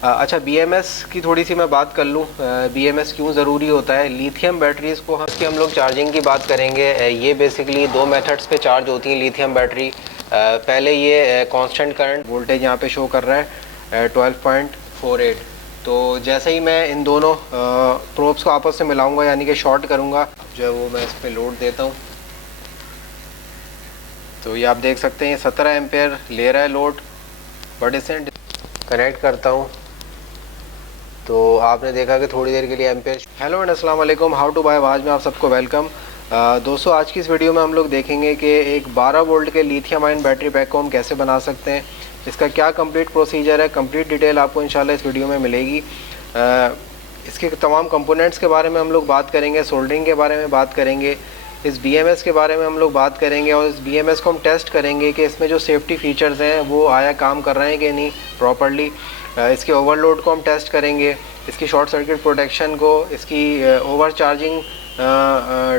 अच्छा, BMS की थोड़ी सी मैं बात कर लूँ। BMS क्यों ज़रूरी होता है। लिथियम बैटरीज़ को हम लोग चार्जिंग की बात करेंगे। ये बेसिकली दो मेथड्स पे चार्ज होती हैं लिथियम बैटरी। पहले ये कांस्टेंट करंट वोल्टेज यहाँ पे शो कर रहा है 12.48। तो जैसे ही मैं इन दोनों प्रोब्स को आपस में मिलाऊंगा यानी कि शॉर्ट करूँगा, जो है वो मैं इस पर लोड देता हूँ। तो ये आप देख सकते हैं 17 एम्पेयर ले रहा है लोड, बट इसे कनेक्ट करता हूँ तो आपने देखा कि थोड़ी देर के लिए एम्पेयर। हेलो एंड अस्सलाम वालेकुम, हाउ टू बाय आवाज़ में आप सबको वेलकम। दोस्तों, आज की इस वीडियो में हम लोग देखेंगे कि एक 12 वोल्ट के लिथियम आयन बैटरी पैक को हम कैसे बना सकते हैं, इसका क्या कंप्लीट प्रोसीजर है। कंप्लीट डिटेल आपको इंशाल्लाह इस वीडियो में मिलेगी। इसके तमाम कंपोनेंट्स के बारे में हम लोग बात करेंगे, सोल्डरिंग के बारे में बात करेंगे, इस BMS के बारे में हम लोग बात करेंगे और इस BMS को हम टेस्ट करेंगे कि इसमें जो सेफ्टी फीचर्स हैं वो आया काम कर रहे हैं कि नहीं प्रॉपर्ली। इसके ओवरलोड को हम टेस्ट करेंगे, इसकी शॉर्ट सर्किट प्रोटेक्शन को, इसकी ओवर चार्जिंग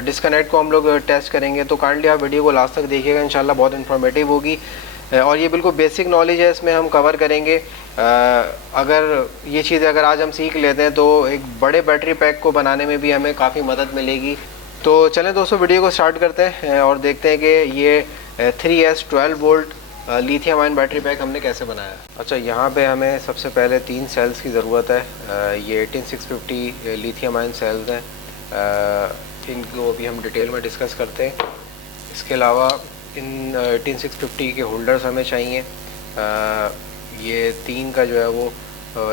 डिस्कनेक्ट को हम लोग टेस्ट करेंगे। तो काइंडली आप वीडियो को लास्ट तक देखिएगा, इंशाल्लाह बहुत इन्फॉर्मेटिव होगी। और ये बिल्कुल बेसिक नॉलेज है, इसमें हम कवर करेंगे। अगर ये चीज़ अगर आज हम सीख लेते हैं तो एक बड़े बैटरी पैक को बनाने में भी हमें काफ़ी मदद मिलेगी। तो चलें दोस्तों, वीडियो को स्टार्ट करते हैं और देखते हैं कि ये 3S 12 volt lithium ion battery pack हमने कैसे बनाया। अच्छा, यहाँ पे हमें सबसे पहले 3 सेल्स की ज़रूरत है। ये 18650 लिथियम आयन सेल्स हैं। इनको अभी हम डिटेल में डिस्कस करते हैं। इसके अलावा इन 18650 के होल्डर्स हमें चाहिए। ये 3 का जो है वो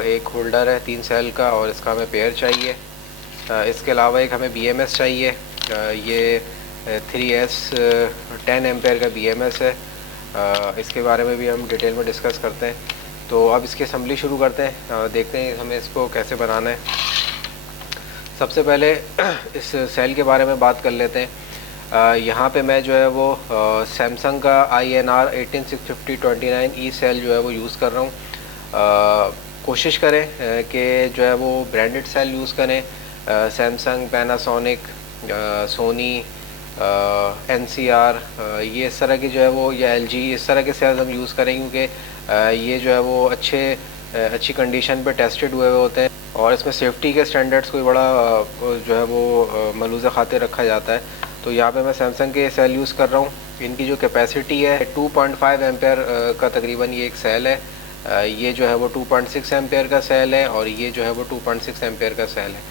एक होल्डर है 3 सेल का, और इसका हमें पेयर चाहिए। इसके अलावा एक हमें BMS चाहिए। ये 3S 10 एम्पेयर का BMS है। इसके बारे में भी हम डिटेल में डिस्कस करते हैं। तो अब इसकी असम्बली शुरू करते हैं, देखते हैं हमें इसको कैसे बनाना है। सबसे पहले इस सेल के बारे में बात कर लेते हैं। यहाँ पे मैं जो है वो सैमसंग का INR 18650-29E सेल जो है वो यूज़ कर रहा हूँ। कोशिश करें कि जो है वो ब्रांडेड सेल यूज़ करें। सैमसंग, पैनासोनिक, सोनी, NCR, ये इस तरह की जो है वो, या LG, इस तरह के सेल्स हम यूज़ करें क्योंकि ये जो है वो अच्छी कंडीशन पे टेस्टेड हुए होते हैं और इसमें सेफ्टी के स्टैंडर्ड्स को बड़ा जो है वो मलूज़ खातिर रखा जाता है। तो यहाँ पे मैं सैमसंग के सेल यूज़ कर रहा हूँ। इनकी जो कैपेसिटी है 2.5 एम्पेयर का तकरीबन ये एक सेल है। ये जो है वो 2.6 एम्पेयर का सेल है और ये जो है वो 2.6 एम्पेयर का सेल है।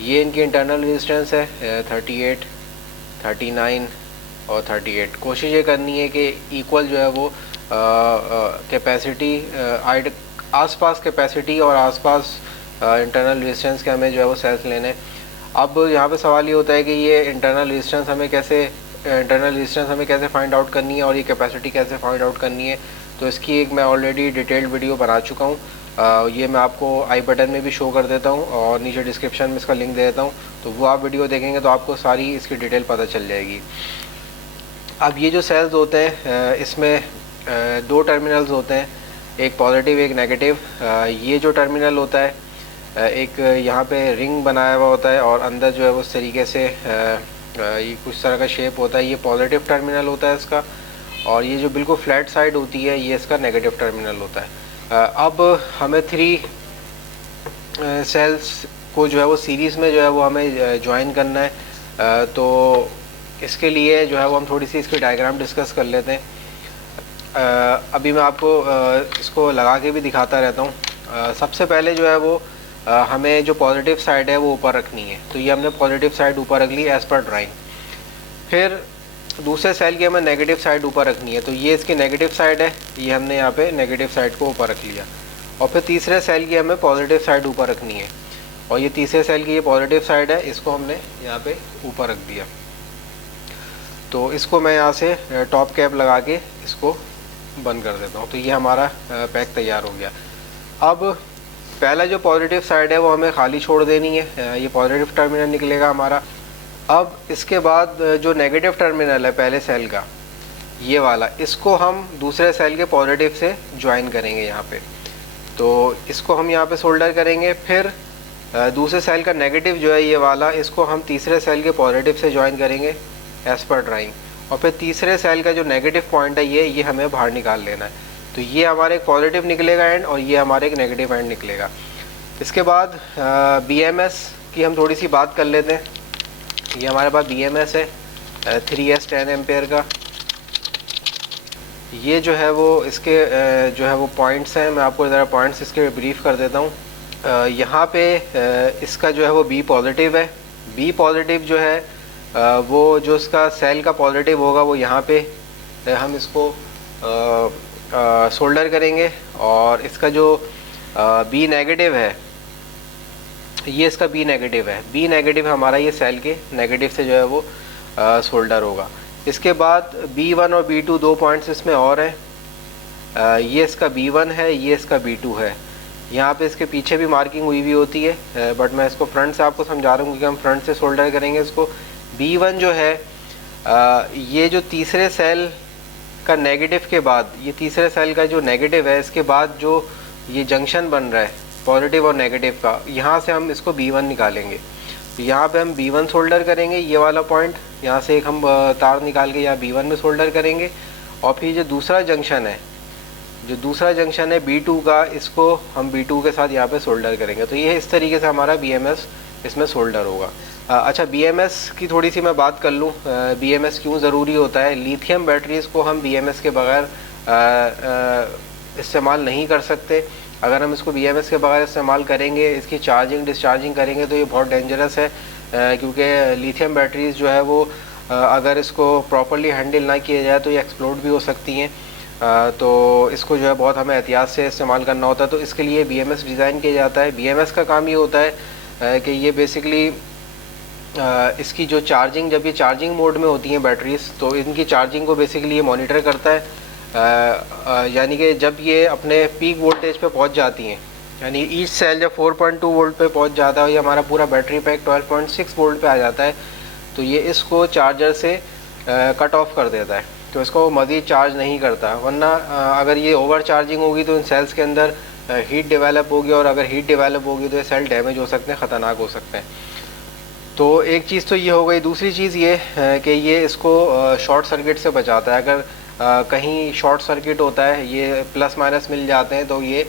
ये इनकी इंटरनल रेजिस्टेंस है 38, 39 और 38। कोशिश ये करनी है कि इक्वल जो है वो कैपेसिटी आसपास कैपेसिटी और आसपास इंटरनल रेजिस्टेंस के हमें जो है वो सेल्स लेने। अब यहाँ पे सवाल ये होता है कि ये इंटरनल रेजिस्टेंस हमें कैसे फाइंड आउट करनी है और ये कैपेसिटी कैसे फाइंड आउट करनी है। तो इसकी एक मैं ऑलरेडी डिटेल्ड वीडियो बना चुका हूँ। ये मैं आपको आई बटन में भी शो कर देता हूँ और नीचे डिस्क्रिप्शन में इसका लिंक दे देता हूँ। तो वो आप वीडियो देखेंगे तो आपको सारी इसकी डिटेल पता चल जाएगी। अब ये जो सेल्स होते हैं इसमें 2 टर्मिनल्स होते हैं, एक पॉजिटिव एक नेगेटिव। ये जो टर्मिनल होता है एक यहाँ पे रिंग बनाया हुआ होता है और अंदर जो है वो इस तरीके से ये कुछ तरह का शेप होता है। ये पॉजिटिव टर्मिनल होता है इसका, और ये जो बिल्कुल फ्लैट साइड होती है ये इसका नेगेटिव टर्मिनल होता है। अब हमें 3 सेल्स को जो है वो सीरीज़ में जो है वो हमें ज्वाइन करना है। तो इसके लिए जो है वो हम थोड़ी सी इसकी डायग्राम डिस्कस कर लेते हैं। अभी मैं आपको इसको लगा के भी दिखाता रहता हूँ। सबसे पहले जो है वो हमें जो पॉजिटिव साइड है वो ऊपर रखनी है। तो ये हमने पॉजिटिव साइड ऊपर रख ली एज़ पर ड्राइंग। फिर दूसरे सेल की हमें नेगेटिव साइड ऊपर रखनी है। तो ये इसकी नेगेटिव साइड है, ये हमने यहाँ पे नेगेटिव साइड को ऊपर रख लिया। और फिर तीसरे सेल की हमें पॉजिटिव साइड ऊपर रखनी है, और ये तीसरे सेल की ये पॉजिटिव साइड है, इसको हमने यहाँ पे ऊपर रख दिया। तो इसको मैं यहाँ से टॉप कैप लगा के इसको बंद कर देता हूँ। तो ये हमारा पैक तैयार हो गया। अब पहला जो पॉजिटिव साइड है वो हमें खाली छोड़ देनी है, ये पॉजिटिव टर्मिनल निकलेगा हमारा। अब इसके बाद जो नेगेटिव टर्मिनल है पहले सेल का, ये वाला, इसको हम दूसरे सेल के पॉजिटिव से ज्वाइन करेंगे यहाँ पे। तो इसको हम यहाँ पे सोल्डर करेंगे। फिर दूसरे सेल का नेगेटिव जो है ये वाला, इसको हम तीसरे सेल के पॉजिटिव से ज्वाइन करेंगे एज़ पर ड्राइंग। और फिर तीसरे सेल का जो नेगेटिव पॉइंट है ये हमें बाहर निकाल लेना है। तो ये हमारे एक पॉजिटिव निकलेगा एंड और ये हमारे एक नेगेटिव एंड निकलेगा। इसके बाद BMS की हम थोड़ी सी बात कर लेते हैं। ये हमारे पास BMS है 3S 10 एम्पेयर का। ये जो है वो इसके जो है वो पॉइंट्स हैं, मैं आपको ज़रा पॉइंट्स इसके ब्रीफ कर देता हूँ। यहाँ पे इसका जो है वो B पॉजिटिव है। B पॉजिटिव जो है वो जो इसका सेल का पॉजिटिव होगा वो यहाँ पे हम इसको सोल्डर करेंगे, और इसका जो B नेगेटिव है ये इसका B नेगेटिव है। B नेगेटिव हमारा ये सेल के नेगेटिव से जो है वो सोल्डर होगा। इसके बाद B1 और B2 दो पॉइंट्स इसमें और हैं। ये इसका B1 है, ये इसका B2 है। यहाँ पे इसके पीछे भी मार्किंग हुई हुई होती है, बट मैं इसको फ्रंट से आपको समझा रहा हूँ क्योंकि हम फ्रंट से सोल्डर करेंगे इसको। B1 जो है ये जो तीसरे सेल का नेगेटिव के बाद, ये तीसरे सेल का जो नेगेटिव है इसके बाद जो ये जंक्शन बन रहा है पॉजिटिव और नेगेटिव का, यहाँ से हम इसको B1 निकालेंगे। तो यहाँ पे हम B1 सोल्डर करेंगे, ये वाला पॉइंट यहाँ से एक हम तार निकाल के यहाँ B1 में सोल्डर करेंगे, और फिर जो दूसरा जंक्शन है B2 का, इसको हम B2 के साथ यहाँ पे सोल्डर करेंगे। तो ये इस तरीके से हमारा BMS इसमें सोल्डर होगा। अच्छा, BMS की थोड़ी सी मैं बात कर लूँ। BMS क्यों ज़रूरी होता है। लिथियम बैटरीज़ को हम BMS के बगैर इस्तेमाल नहीं कर सकते। अगर हम इसको BMS के बगैर इस्तेमाल करेंगे, इसकी चार्जिंग डिस्चार्जिंग करेंगे तो ये बहुत डेंजरस है, क्योंकि लिथियम बैटरीज़ जो है वो अगर इसको प्रॉपरली हैंडल ना किया जाए तो ये एक्सप्लोड भी हो सकती हैं। तो इसको जो है बहुत हमें एहतियात से इस्तेमाल करना होता है। तो इसके लिए BMS डिज़ाइन किया जाता है। BMS का काम ये होता है कि ये बेसिकली इसकी जो चार्जिंग, जब ये चार्जिंग मोड में होती हैं बैटरीज़, तो इनकी चार्जिंग को बेसिकली ये मॉनिटर करता है। यानी कि जब ये अपने पीक वोल्टेज पे पहुंच जाती हैं, यानी ईच सेल जब 4.2 वोल्ट पे पहुंच जाता है, ये हमारा पूरा बैटरी पैक 12.6 वोल्ट पे आ जाता है, तो ये इसको चार्जर से कट ऑफ कर देता है। तो इसको मज़ीद चार्ज नहीं करता, वरना अगर ये ओवर चार्जिंग होगी तो इन सेल्स के अंदर हीट डेवलप होगी, और अगर हीट डेवलप होगी तो ये सेल डैमेज हो सकते हैं, ख़तरनाक हो सकते हैं। तो एक चीज़ तो ये हो गई। दूसरी चीज़ ये है कि ये इसको शॉर्ट सर्किट से बचाता है। अगर कहीं शॉर्ट सर्किट होता है, ये प्लस माइनस मिल जाते हैं, तो ये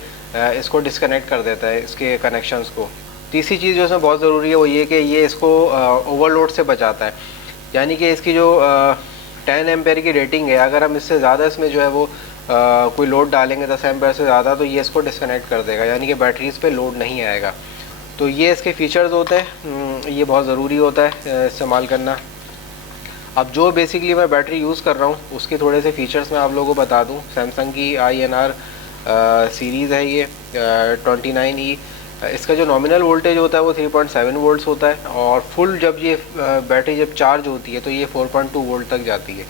इसको डिस्कनेक्ट कर देता है इसके कनेक्शंस को। तीसरी चीज़ जो इसमें बहुत ज़रूरी है वो ये कि ये इसको ओवरलोड से बचाता है। यानी कि इसकी जो 10 एम्पेयर की रेटिंग है, अगर हम इससे ज़्यादा इसमें जो है वो कोई लोड डालेंगे 10 एम्पेयर से ज़्यादा, तो ये इसको डिस्कनेक्ट कर देगा, यानी कि बैटरीज़ पे लोड नहीं आएगा। तो ये इसके फ़ीचर्स होते हैं, ये बहुत ज़रूरी होता है इस्तेमाल करना। अब जो बेसिकली मैं बैटरी यूज़ कर रहा हूँ उसके थोड़े से फ़ीचर्स मैं आप लोगों को बता दूँ। सैमसंग की INR सीरीज़ है ये 29E। इसका जो नॉमिनल वोल्टेज होता है वो 3.7 वोल्ट्स होता है, और फुल जब ये बैटरी जब चार्ज होती है तो ये 4.2 वोल्ट तक जाती है।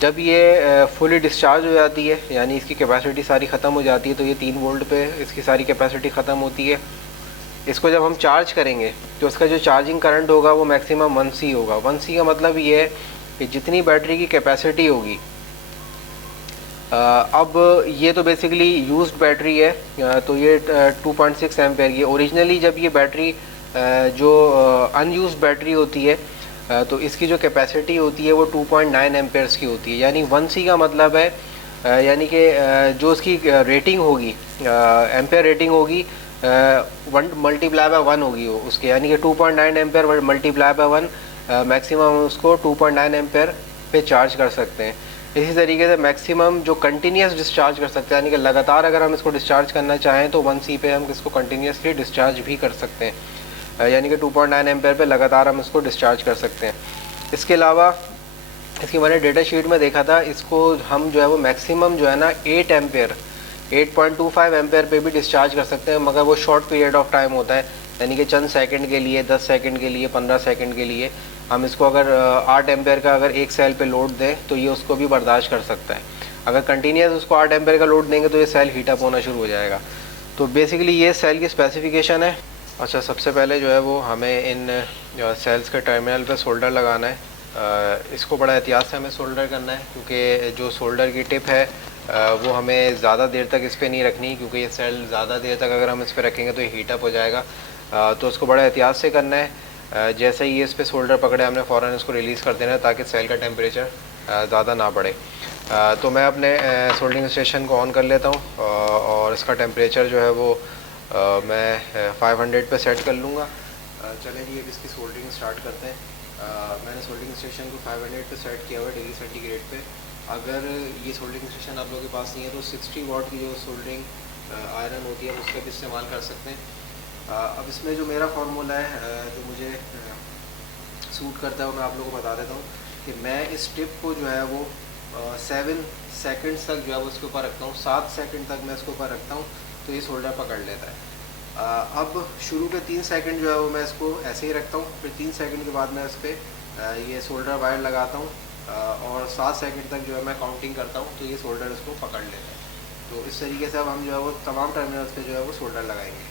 जब ये फुली डिस्चार्ज हो जाती है, यानी इसकी कैपेसिटी सारी ख़त्म हो जाती है, तो ये 3 वोल्ट पे इसकी सारी कैपेसिटी ख़त्म होती है। इसको जब हम चार्ज करेंगे तो उसका जो चार्जिंग करंट होगा वो मैक्सिमम 1C होगा। 1C का मतलब ये है कि जितनी बैटरी की कैपेसिटी होगी, अब ये तो बेसिकली यूज्ड बैटरी है, तो ये 2.6 एम्पेयर की। ओरिजिनली जब ये बैटरी जो अनयूज्ड बैटरी होती है, तो इसकी जो कैपेसिटी होती है वो 2.9 एम्पेयर्स की होती है। यानी 1C का मतलब है यानी कि जो उसकी रेटिंग होगी, एम्पेयर रेटिंग होगी, 1 मल्टीप्लाई बाय 1 होगी वो उसके, यानी कि 2.9 एम्पेयर मल्टीप्लाई बाय 1, मैक्सिमम उसको 2.9 एम्पेयर पे चार्ज कर सकते हैं। इसी तरीके से मैक्सिमम जो कंटिन्यूस डिस्चार्ज कर सकते हैं, यानी कि लगातार अगर हम इसको डिस्चार्ज करना चाहें तो 1C पे हम इसको कंटिन्यूसली डिस्चार्ज भी कर सकते हैं, यानी कि 2.9 एम्पेयर पे लगातार हम इसको डिस्चार्ज कर सकते हैं। इसके अलावा इसकी मैंने डेटा शीट में देखा था, इसको हम जो है वो मैक्सिमम जो है ना 8 एम्पेयर 8.25 एम्पेयर पे भी डिस्चार्ज कर सकते हैं, मगर वो शॉर्ट पीरियड ऑफ टाइम होता है, यानी कि चंद सेकंड के लिए, 10 सेकंड के लिए, 15 सेकंड के लिए। हम इसको अगर 8 एम्पेयर का अगर एक सेल पे लोड दें तो ये उसको भी बर्दाश्त कर सकता है। अगर कंटिन्यूस उसको 8 एम्पेयर का लोड देंगे तो ये सेल हीट अप होना शुरू हो जाएगा। तो बेसिकली ये सेल की स्पेसिफिकेशन है। अच्छा, सबसे पहले जो है वो हमें इन सेल्स के टर्मिनल पे सोल्डर लगाना है। इसको बड़ा एहतियात से हमें सोल्डर करना है, क्योंकि जो सोल्डर की टिप है वो हमें ज़्यादा देर तक इस पर नहीं रखनी, क्योंकि ये सेल ज़्यादा देर तक अगर हम इस पर रखेंगे तो ये हीट अप हो जाएगा। तो उसको बड़ा एहतियात से करना है। जैसे ही ये इस पर सोल्डर पकड़े, हमने फ़ौरन इसको रिलीज़ कर देना है ताकि सेल का टेम्परेचर ज़्यादा ना बढ़े। तो मैं अपने सोल्डरिंग स्टेशन को ऑन कर लेता हूँ और इसका टेम्परेचर जो है वो मैं 500 पे सेट कर लूँगा। चलें जी, अब इसकी सोल्डरिंग स्टार्ट करते हैं। मैंने सोल्डरिंग स्टेशन को 500 पे सेट किया हुआ है डिग्री सेंटीग्रेड पे। अगर ये सोल्डरिंग स्टेशन आप लोगों के पास नहीं है तो 60 वाट की जो सोल्डरिंग आयरन होती है उसका भी इस्तेमाल कर सकते हैं। अब इसमें जो मेरा फार्मूला है जो मुझे सूट करता है वो मैं आप लोगों को बता देता हूँ कि मैं इस टिप को जो है वो 7 सेकंड्स तक जो है वो इसके ऊपर रखता हूँ। 7 सेकंड तक मैं इसके ऊपर रखता हूँ तो ये शोल्डर पकड़ लेता है। अब शुरू के 3 सेकंड जो है वो मैं इसको ऐसे ही रखता हूँ, फिर 3 सेकंड के बाद मैं इस पर ये शोल्डर वायर लगाता हूँ और 7 सेकंड तक जो है मैं काउंटिंग करता हूँ तो ये शोल्डर इसको पकड़ लेता है। तो इस तरीके से अब हम जो है वो तमाम टर्मिनल्स पे जो है वो शोल्डर लगाएंगे।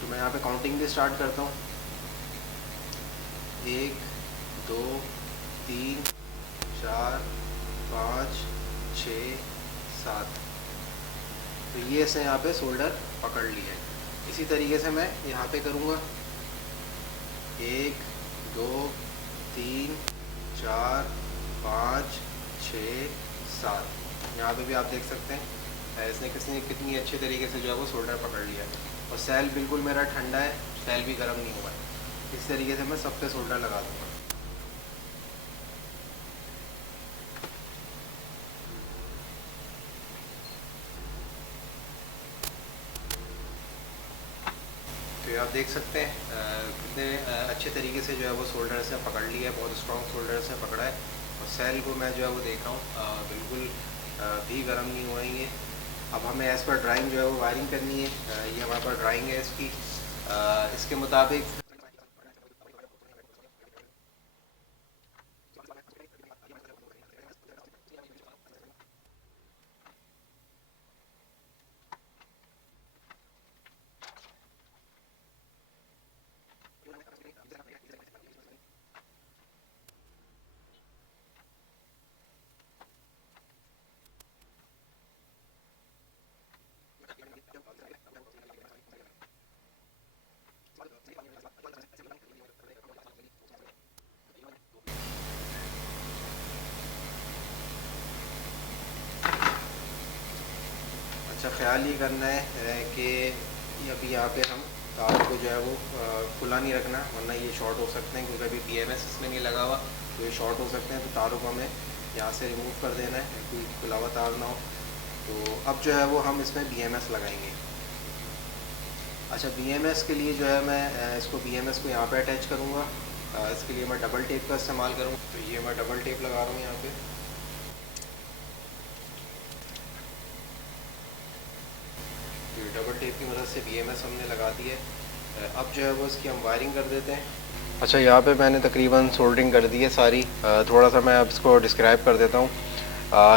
तो मैं यहाँ पे काउंटिंग भी स्टार्ट करता हूँ। 1 2 3 4 5 6 7। तो ये इसने यहाँ पे शोल्डर पकड़ लिया है। इसी तरीके से मैं यहाँ पे करूँगा 1 2 3 4 5 6 7। यहाँ पे भी आप देख सकते हैं इसने कितनी अच्छे तरीके से जो है वो शोल्डर पकड़ लिया है। और सेल बिल्कुल मेरा ठंडा है, सेल भी गर्म नहीं हुआ है। इस तरीके से मैं सब पे शोल्डर लगा दूँगा। तो आप देख सकते हैं कितने अच्छे तरीके से जो है वो शोल्डर से पकड़ लिया है, बहुत स्ट्रॉन्ग शोल्डर से पकड़ा है। और सेल को मैं जो है वो देख रहा हूँ बिल्कुल भी गर्म नहीं हुआ है ये। अब हमें एज़ पर ड्राइंग जो है वो वायरिंग करनी है। ये हमारे पास ड्राइंग है इसकी, इसके मुताबिक अच्छा ख्याल ये करना है कि अभी यहाँ पे हम तारों को जो है वो खुला नहीं रखना, वरना ये शॉर्ट हो सकते हैं। क्योंकि अभी BMS इसमें नहीं लगा हुआ तो ये शॉर्ट हो सकते हैं। तो तारों को हमें यहाँ से रिमूव कर देना है, कोई खुला हुआ तार ना हो। तो अब जो है वो हम इसमें BMS लगाएंगे। अच्छा, BMS के लिए जो है मैं इसको BMS को यहाँ पे अटैच करूँगा। इसके लिए मैं डबल टेप का इस्तेमाल करूँगा। तो ये मैं डबल टेप लगा रहा हूँ यहाँ पे। तो डबल टेप की मदद से BMS हमने लगा दी है। अब जो है वो इसकी हम वायरिंग कर देते हैं। अच्छा, यहाँ पे मैंने तकरीबन सोल्डरिंग कर दी है सारी। थोड़ा सा मैं अब इसको डिस्क्राइब कर देता हूँ।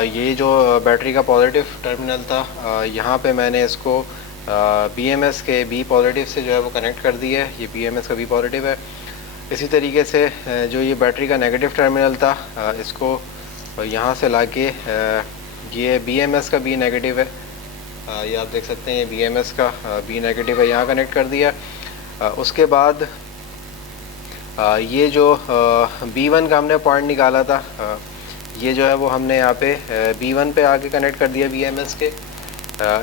ये जो बैटरी का पॉजिटिव टर्मिनल था, यहाँ पे मैंने इसको BMS के B पॉजिटिव से जो है वो कनेक्ट कर दिया है। ये BMS का B पॉजिटिव है। इसी तरीके से जो ये बैटरी का नेगेटिव टर्मिनल था, इसको यहाँ से ला के ये BMS का B नेगेटिव है। ये आप देख सकते हैं, ये BMS का B नेगेटिव है, यहाँ कनेक्ट कर दिया। उसके बाद ये जो B1 का हमने पॉइंट निकाला था, ये जो है वो हमने यहाँ पे B1 पे आके कनेक्ट कर दिया BMS के।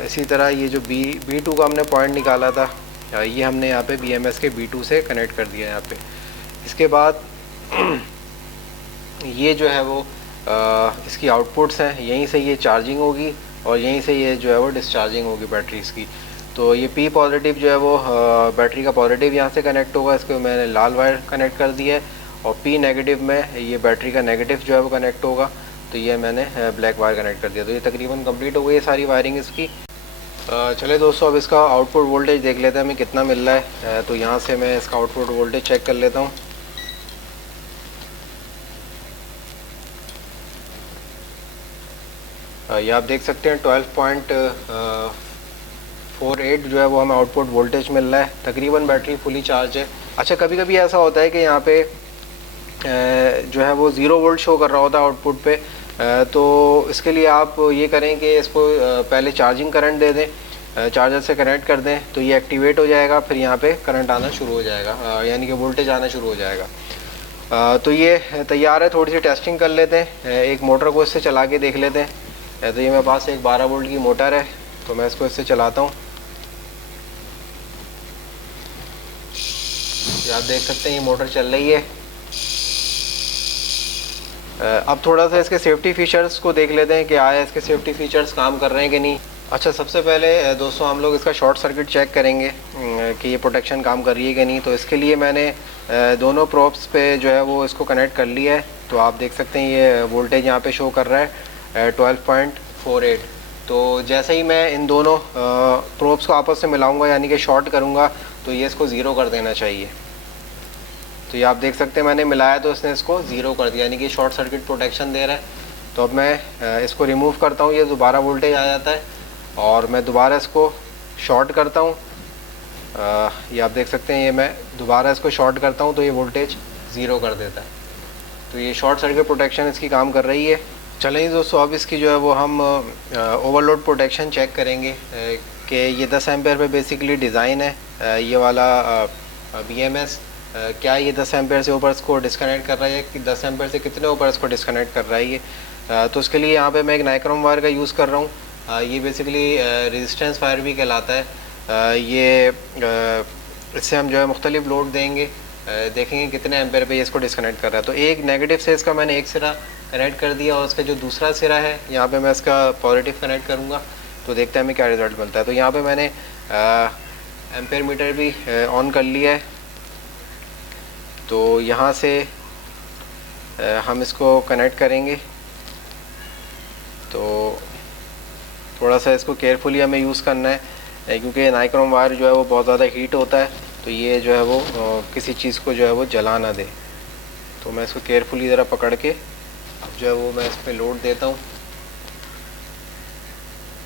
इसी तरह ये जो B2 का हमने पॉइंट निकाला था, ये हमने यहाँ पे BMS के B2 से कनेक्ट कर दिया यहाँ पे। इसके बाद ये जो है वो इसकी आउटपुट्स हैं, यहीं से ये चार्जिंग होगी और यहीं से ये जो है वो डिस्चार्जिंग होगी बैटरीज़ की। तो ये P पॉजिटिव जो है वो बैटरी का पॉजिटिव यहाँ से कनेक्ट होगा, इसको मैंने लाल वायर कनेक्ट कर दिया है। और P नेगेटिव में ये बैटरी का नेगेटिव जो है वो कनेक्ट होगा, तो ये मैंने ब्लैक वायर कनेक्ट कर दिया। तो ये तकरीबन कंप्लीट हो गई है सारी वायरिंग इसकी। चले दोस्तों, अब इसका आउटपुट वोल्टेज देख लेते हैं हमें कितना मिल रहा है। तो यहाँ से मैं इसका आउटपुट वोल्टेज चेक कर लेता हूँ। ये आप देख सकते हैं 12.48 जो है वो हमें आउटपुट वोल्टेज मिल रहा है। तकरीबन बैटरी फुली चार्ज है। अच्छा, कभी कभी ऐसा होता है कि यहाँ पे जो है वो 0 वोल्ट शो कर रहा होता है आउटपुट पे। तो इसके लिए आप ये करें कि इसको पहले चार्जिंग करंट दे दें, चार्जर से कनेक्ट कर दें, तो ये एक्टिवेट हो जाएगा। फिर यहाँ पे करंट आना शुरू हो जाएगा, यानी कि वोल्टेज आना शुरू हो जाएगा। तो ये तैयार है। थोड़ी सी टेस्टिंग कर लेते हैं, एक मोटर को इससे चला के देख लेते हैं। तो ये मेरे पास एक 12 वोल्ट की मोटर है, तो मैं इसको इससे चलाता हूँ। आप देख सकते हैं ये मोटर चल रही है। अब थोड़ा सा इसके सेफ्टी फीचर्स को देख लेते हैं कि आया इसके सेफ्टी फीचर्स काम कर रहे हैं कि नहीं। अच्छा, सबसे पहले दोस्तों हम लोग इसका शॉर्ट सर्किट चेक करेंगे कि ये प्रोटेक्शन काम कर रही है कि नहीं। तो इसके लिए मैंने दोनों प्रोब्स पे जो है वो इसको कनेक्ट कर लिया है। तो आप देख सकते हैं ये वोल्टेज यहाँ पे शो कर रहा है 12.48। तो जैसे ही मैं इन दोनों प्रोब्स को आपस में मिलाऊंगा यानी कि शॉर्ट करूँगा तो ये इसको ज़ीरो कर देना चाहिए। तो ये आप देख सकते हैं मैंने मिलाया तो इसने इसको ज़ीरो कर दिया, यानी कि शॉर्ट सर्किट प्रोटेक्शन दे रहा है। तो अब मैं इसको रिमूव करता हूँ, ये दोबारा वोल्टेज आ जाता है और मैं दोबारा इसको शॉर्ट करता हूँ। ये आप देख सकते हैं ये मैं दोबारा इसको शॉर्ट करता हूँ तो ये वोल्टेज ज़ीरो कर देता है। तो ये शॉर्ट सर्किट प्रोटेक्शन इसकी काम कर रही है। चलिए दोस्तों, अब इसकी जो है वो हम ओवरलोड प्रोटेक्शन चेक करेंगे कि ये 10 एम्पेयर पे बेसिकली डिज़ाइन है ये वाला BMS। क्या ये 10 एम्पेयर से ऊपर इसको डिस्कनेक्ट कर रहा है कि 10 एम्पेयर से कितने ऊपर इसको डिस्कनेक्ट कर रहा है ये। तो उसके लिए यहाँ पे मैं एक नाइक्रोम वायर का यूज़ कर रहा हूँ। ये बेसिकली रेजिस्टेंस वायर भी कहलाता है। ये इससे हम जो है मुख्तलिफ लोड देंगे, देखेंगे कितने एम्पेयर पे ये इसको डिस्कनेक्ट कर रहा है। तो एक नेगेटिव से इसका मैंने एक सिरा कनेक्ट कर दिया और उसका जो दूसरा सिरा है यहाँ पे मैं इसका पॉजिटिव कनेक्ट करूँगा तो देखते हैं हमें क्या रिज़ल्ट मिलता है। तो यहाँ पे मैंने एम्पेयर मीटर भी ऑन कर लिया है। तो यहाँ से हम इसको कनेक्ट करेंगे। तो थोड़ा सा इसको केयरफुली हमें यूज़ करना है क्योंकि नाइक्रोम वायर जो है वो बहुत ज़्यादा हीट होता है, तो ये जो है वो किसी चीज़ को जो है वो जला ना दे। तो मैं इसको केयरफुली ज़रा पकड़ के अब जो है वो मैं इस पर लोड देता हूँ।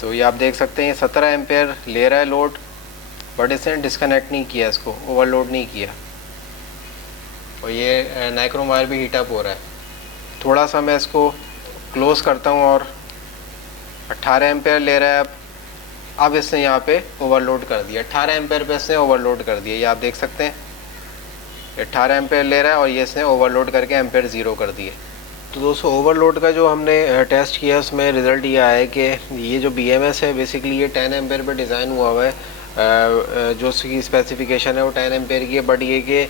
तो ये आप देख सकते हैं ये 17 एम्पेयर ले रहा है लोड, बट इसने डिस्कनेक्ट नहीं किया, इसको ओवरलोड नहीं किया और ये नाइक्रोम वायर भी हीट अप हो रहा है। थोड़ा सा मैं इसको क्लोज़ करता हूँ और 18 एम्पेयर ले रहा है। अब इसने यहाँ पे ओवरलोड कर दिया, 18 एम्पेयर पे इसने ओवरलोड कर दिया। ये आप देख सकते हैं 18 एम्पेयर ले रहा है और ये इसने ओवरलोड करके एम्पेयर ज़ीरो कर दिए। तो दोस्तों ओवरलोड का जो हमने टेस्ट किया उसमें रिज़ल्ट ये आया है कि ये जो BMS है बेसिकली ये 10 एम्पेयर पे डिज़ाइन हुआ हुआ है। जो उसकी स्पेसिफिकेशन है वो 10 एम्पेयर की है, बट ये कि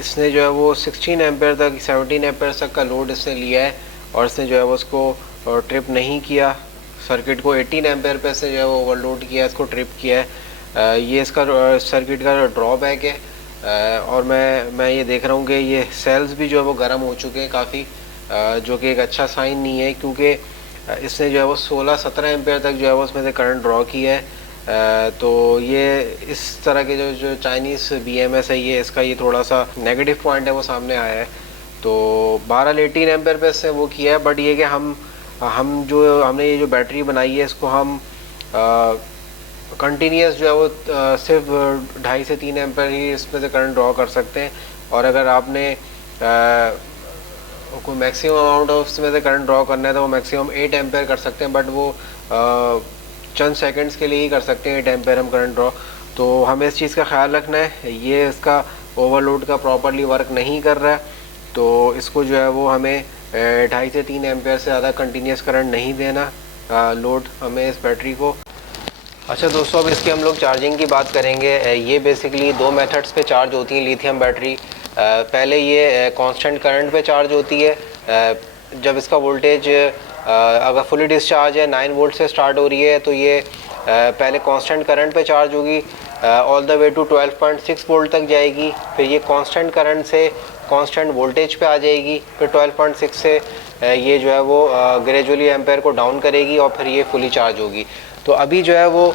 इसने जो है वो 16 एम्पेयर तक 17 एम्पेयर तक का लोड इसने लिया है और इसने जो है वो उसको ट्रिप नहीं किया। सर्किट को 18 एम्पेयर पे इसने जो है वो ओवरलोड किया, इसको ट्रिप किया है। ये इसका सर्किट का ड्रॉबैक है। और मैं ये देख रहा हूँ कि ये सेल्स भी जो है वो गर्म हो चुके हैं काफ़ी, जो कि एक अच्छा साइन नहीं है क्योंकि इसने जो है वो 16-17 एम्पेयर तक जो है वो उसमें से करंट ड्रॉ किया है। तो ये इस तरह के जो चाइनीज़ BMS है ये इसका ये थोड़ा सा नेगेटिव पॉइंट है वो सामने आया है। तो 12-18 एम्पेयर पे इसने वो किया है, बट ये कि हमने ये जो बैटरी बनाई है इसको हम कंटिन्यूस जो है वो सिर्फ 2.5 से 3 एम्पेयर ही इसमें से करंट ड्रॉ कर सकते हैं। और अगर आपने कोई मैक्सिमम अमाउंट ऑफ इसमें से करंट ड्रॉ करना है तो वो मैक्सिमम 8 एम्पेयर कर सकते हैं, बट वो चंद सेकंड्स के लिए ही कर सकते हैं 8 एम्पेयर हम करंट ड्रॉ। तो हमें इस चीज़ का ख्याल रखना है, ये इसका ओवरलोड का प्रॉपरली वर्क नहीं कर रहा है। तो इसको जो है वो हमें 2.5 से 3 एम्पेयर से ज़्यादा कंटिन्यूस करंट नहीं देना लोड हमें इस बैटरी को। अच्छा दोस्तों, अब इसकी हम लोग चार्जिंग की बात करेंगे। ये बेसिकली 2 मेथड्स पे चार्ज होती है लिथियम बैटरी। पहले ये कांस्टेंट करंट पे चार्ज होती है। जब इसका वोल्टेज अगर फुली डिस्चार्ज है 9 वोल्ट से स्टार्ट हो रही है तो ये पहले कांस्टेंट करंट पे चार्ज होगी all the way to 12.6 volt तक जाएगी। फिर ये कांस्टेंट करंट से कांस्टेंट वोल्टेज पे आ जाएगी। फिर 12.6 से ये जो है वो ग्रेजुअली एम्पेयर को डाउन करेगी और फिर ये फुली चार्ज होगी। तो अभी जो है वो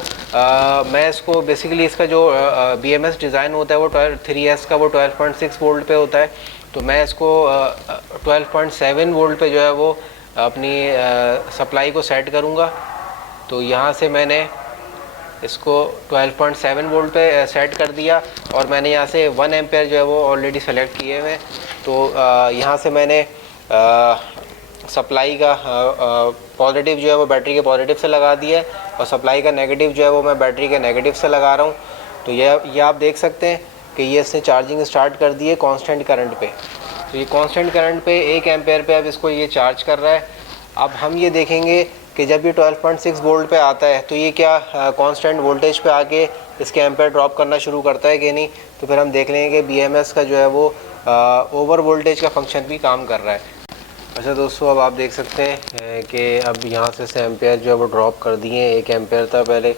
मैं इसको बेसिकली इसका जो BMS डिज़ाइन होता है वो 3S का वो 12.6 वोल्ट पे होता है। तो मैं इसको 12.7 वोल्ट पे जो है वो अपनी सप्लाई को सेट करूँगा। तो यहाँ से मैंने इसको 12.7 वोल्ट पे सेट कर दिया और मैंने यहाँ से 1 एम्पेयर जो है वो ऑलरेडी सेलेक्ट किए हुए। तो यहाँ से मैंने सप्लाई का पॉजिटिव जो है वो बैटरी के पॉजिटिव से लगा दिया है और सप्लाई का नेगेटिव जो है वो मैं बैटरी के नेगेटिव से लगा रहा हूँ। तो ये आप देख सकते हैं कि ये इसने चार्जिंग स्टार्ट कर दी है कांस्टेंट करंट पे। तो ये कांस्टेंट करंट पे 1 एम्पेयर पे अब इसको ये चार्ज कर रहा है। अब हम ये देखेंगे कि जब ये 12.6 वोल्ट पे आता है तो ये क्या कांस्टेंट वोल्टेज पे आके इसके एम्पेयर ड्रॉप करना शुरू करता है कि नहीं। तो फिर हम देख लेंगे कि BMS का जो है वो ओवर वोल्टेज का फंक्शन भी काम कर रहा है। अच्छा दोस्तों, अब आप देख सकते हैं कि अब यहाँ से एम्पेयर जो है वो ड्रॉप कर दिए। 1 एम्पेयर था पहले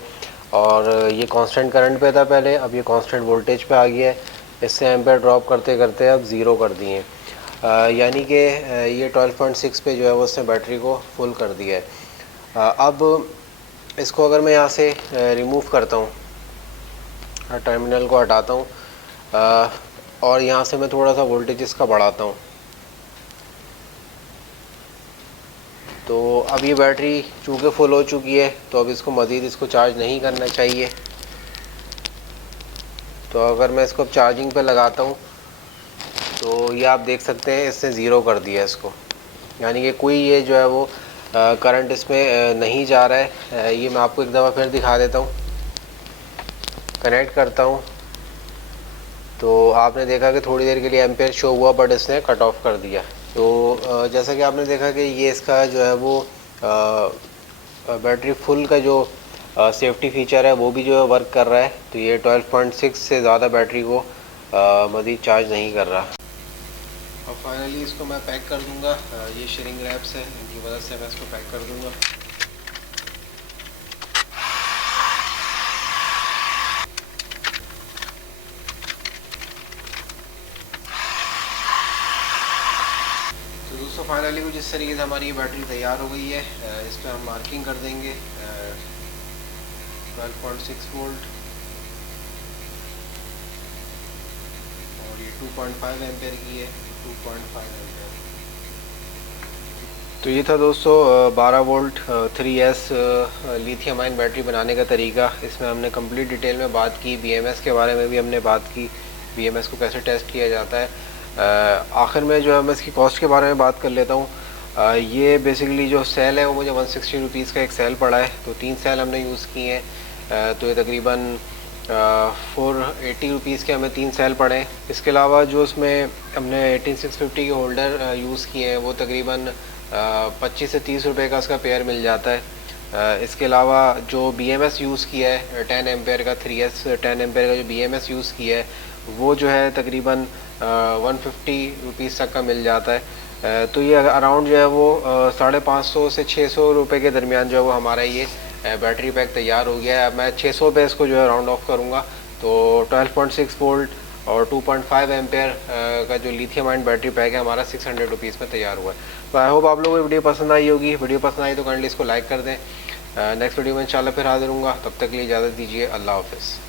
और ये कांस्टेंट करंट पे था पहले, अब ये कांस्टेंट वोल्टेज पे आ गया है। इससे एम्पेयर ड्रॉप करते करते अब ज़ीरो कर दिए, यानी कि ये 12.6 पे जो है वो उसने बैटरी को फुल कर दिया है। अब इसको अगर मैं यहाँ से रिमूव करता हूँ, टर्मिनल को हटाता हूँ और यहाँ से मैं थोड़ा सा वोल्टेज इसका बढ़ाता हूँ, तो अब ये बैटरी चूँकि फुल हो चुकी है तो अब इसको मज़ीद इसको चार्ज नहीं करना चाहिए। तो अगर मैं इसको अब चार्जिंग पे लगाता हूँ तो ये आप देख सकते हैं इसने ज़ीरो कर दिया इसको, यानी कि कोई ये जो है वो करंट इसमें नहीं जा रहा है। ये मैं आपको एक दफ़ा फिर दिखा देता हूँ, कनेक्ट करता हूँ तो आपने देखा कि थोड़ी देर के लिए एम्पेयर शो हुआ बट इसने कट ऑफ कर दिया। तो जैसा कि आपने देखा कि ये इसका जो है वो बैटरी फुल का जो सेफ्टी फीचर है वो भी जो है वर्क कर रहा है। तो ये 12.6 से ज़्यादा बैटरी को मज़ीद चार्ज नहीं कर रहा। और फाइनली इसको मैं पैक कर दूंगा, ये श्रिंक रैप्स है इनकी मदद से मैं इसको पैक कर दूंगा। तो दोस्तों फाइनली कुछ इस तरीके से हमारी ये बैटरी तैयार हो गई है। इस पर हम मार्किंग कर देंगे 12.6 वोल्ट और ये 2.5 एम्पेयर की है, 2.5 एम्पेयर। तो ये था दोस्तों 12 volt 3S lithium ion battery बनाने का तरीका। इसमें हमने कंप्लीट डिटेल में बात की, BMS के बारे में भी हमने बात की, BMS को कैसे टेस्ट किया जाता है। आखिर में जो है मैं इसकी कॉस्ट के बारे में बात कर लेता हूँ। ये बेसिकली जो सेल है वो मुझे 160 रुपीज़ का एक सेल पड़ा है, तो 3 सेल हमने यूज़ किए हैं। तो ये तकरीबन 480 रुपीज़ के हमें 3 सेल पड़े। इसके अलावा जो उसमें हमने 18650 के होल्डर यूज़ किए हैं वो तकरीबन 25 से 30 रुपए का उसका पेयर मिल जाता है। इसके अलावा जो BMS यूज़ किया है 10 एम्पेयर का 3S 10 एम्पेयर का जो BMS यूज़ किया है वो जो है तकरीबन 150 रुपीज़ तक का मिल जाता है। तो ये अराउंड जो है वो 550 से 600 रुपये के दरमियान जो है वो हमारा ये बैटरी पैक तैयार हो गया है। अब मैं 600 पे इसको जो है राउंड ऑफ करूँगा। तो 12.6 वोल्ट और 2.5 एम्पेयर का जो लिथियम आयन बैटरी पैक है हमारा 600 रुपीज़ में तैयार हुआ है। तो आई होप आप लोगों को वीडियो पसंद आई होगी। वीडियो पसंद आई तो काइंडली इसको लाइक कर दें। नेक्स्ट वीडियो में इंशाल्लाह फिर हाजिर हूँगा, तब तक के लिए इजाज़त दीजिए। अल्लाह हाफ़िज़।